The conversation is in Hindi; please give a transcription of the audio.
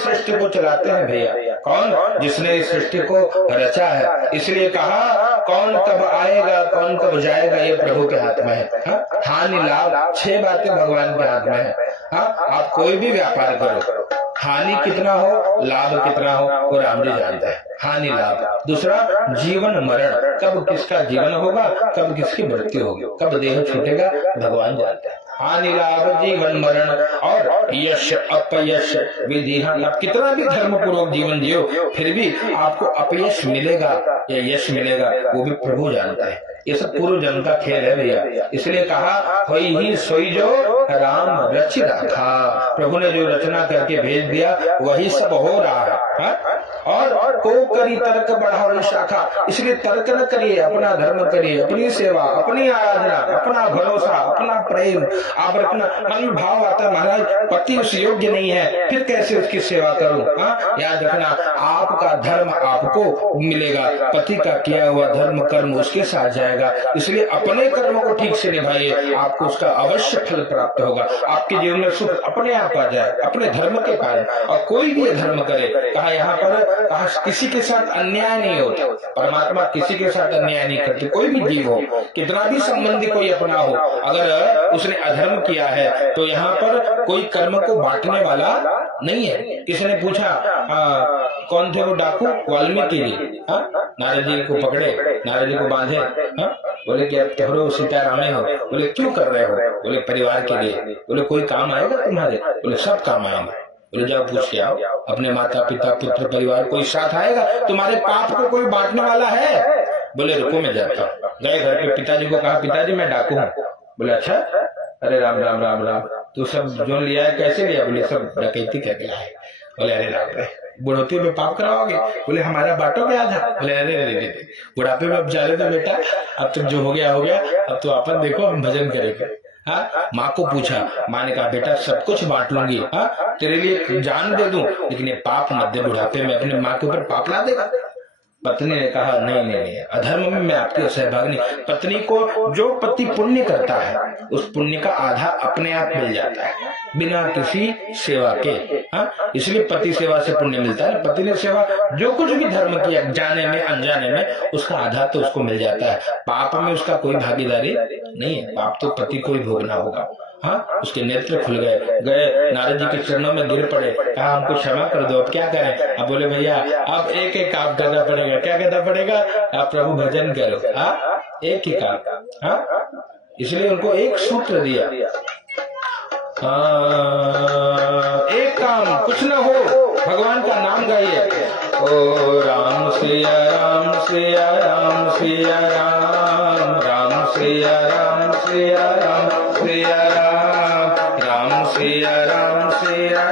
सृष्टि को चलाते हैं भैया। कौन? जिसने इस सृष्टि को रचा है। इसलिए कहा कौन कब आएगा कौन कब जाएगा ये प्रभु के हाथ में है। हानि लाभ 6 बातें भगवान के हाथ में है। आप कोई भी व्यापार करो, हानि कितना हो लाभ कितना हो वो राम जी जानता है। हानि लाभ। दूसरा जीवन मरण, कब किसका जीवन होगा कब किसकी मृत्यु होगी, कब देह छूटेगा भगवान जानता है। हानि लाभ जीवन मरण और यश अपयश विधि। आप कितना भी धर्म पूर्वक जीवन जियो फिर भी आपको अपयश मिलेगा या यश मिलेगा वो भी प्रभु जानता है। ये सब पूर्व जन्म का खेल है भैया। इसलिए कहा होई ही सोई जो राम रच रखा। प्रभु ने जो रचना करके भेज दिया वही सब हो रहा है। और को करी तर्क बढ़ाओ शाखा। इसलिए तर्क न करिए, अपना धर्म करिए, अपनी सेवा, अपनी आराधना, अपना भरोसा, अपना प्रेम आप रखना। मन में भाव आता है महाराज पति उस योग्य नहीं है फिर कैसे उसकी सेवा करूं। याद रखना आपका धर्म आपको मिलेगा, पति का किया हुआ धर्म कर्म उसके साथ जाएगा। इसलिए अपने कर्म को ठीक से निभाइए, आपको उसका अवश्य फल प्राप्त होगा। आपके जीवन में सुख अपने आप आ जाए अपने धर्म के कारण। और कोई भी धर्म करे, कहा यहाँ पर कहा किसी के साथ अन्याय नहीं होता। परमात्मा किसी के साथ अन्याय नहीं करते। कोई भी जीव हो, कितना भी संबंधी कोई अपना हो, अगर उसने अधर्म किया है तो यहाँ पर कोई कर्म को बांटने वाला नहीं है। किसी ने पूछा कौन थे वो डाकू? वाल्मीकि जी। नारद जी को पकड़े, नारद जी को बांधे। बोले कि अब तोहरो सीतारामे हो। बोले क्यों कर रहे हो? बोले परिवार के लिए। बोले कोई काम आएगा तुम्हारे? बोले सब काम आएंगे। बोले जाओ पूछ के आओ अपने माता पिता पुत्र परिवार कोई साथ आएगा? तुम्हारे पाप को कोई बांटने वाला है? बोले रुको मैं जाता हूँ। गए घर पे पिताजी को कहा पिताजी मैं डाकू हूँ। बोले अच्छा, अरे राम राम राम राम, तू सब जो लिया है कैसे लिया? बोले सब डकैती करके लाए। बोले अरे राम रे, बुढ़ोती में पाप कराओगे? बोले हमारा बांटोगे आधा? बोले अरे अरे बुढ़ापे में अब जा रहे थे बेटा, अब तो जो हो गया हो गया, अब तो अपन देखो हम भजन करेंगे। माँ को पूछा, माँ ने कहा बेटा सब कुछ बांट लूंगी, तेरे लिए जान दे दूं, लेकिन ये पाप मध्य बुढ़ापे में अपने माँ के ऊपर पाप ला देगा। पत्नी ने कहा नहीं नहीं नहीं, अधर्म में मैं आपके सहभागी नहीं। पत्नी को जो पति पुण्य करता है उस पुण्य का आधा अपने आप मिल जाता है बिना किसी सेवा के। इसलिए पति सेवा से पुण्य मिलता है। पति ने सेवा जो कुछ भी धर्म किया जाने में अनजाने में उसका आधा तो उसको मिल जाता है। पाप में उसका कोई भागीदारी नहीं है। पाप तो पति को ही भोगना होगा। उसके नेत्र खुल गए नारद जी के चरणों में गिर पड़े, कहा हमको क्षमा कर दो, अब क्या करें? अब बोले भैया अब एक एक काम करना पड़ेगा। क्या करना पड़ेगा? आप प्रभु भजन करो। एक ही काम। इसलिए उनको एक सूत्र दिया, एक काम कुछ न हो भगवान का नाम गाइए। ओ राम सिया राम सिया राम सिया राम, राम सिया राम सिया राम सिया राम, राम सिया राम सिया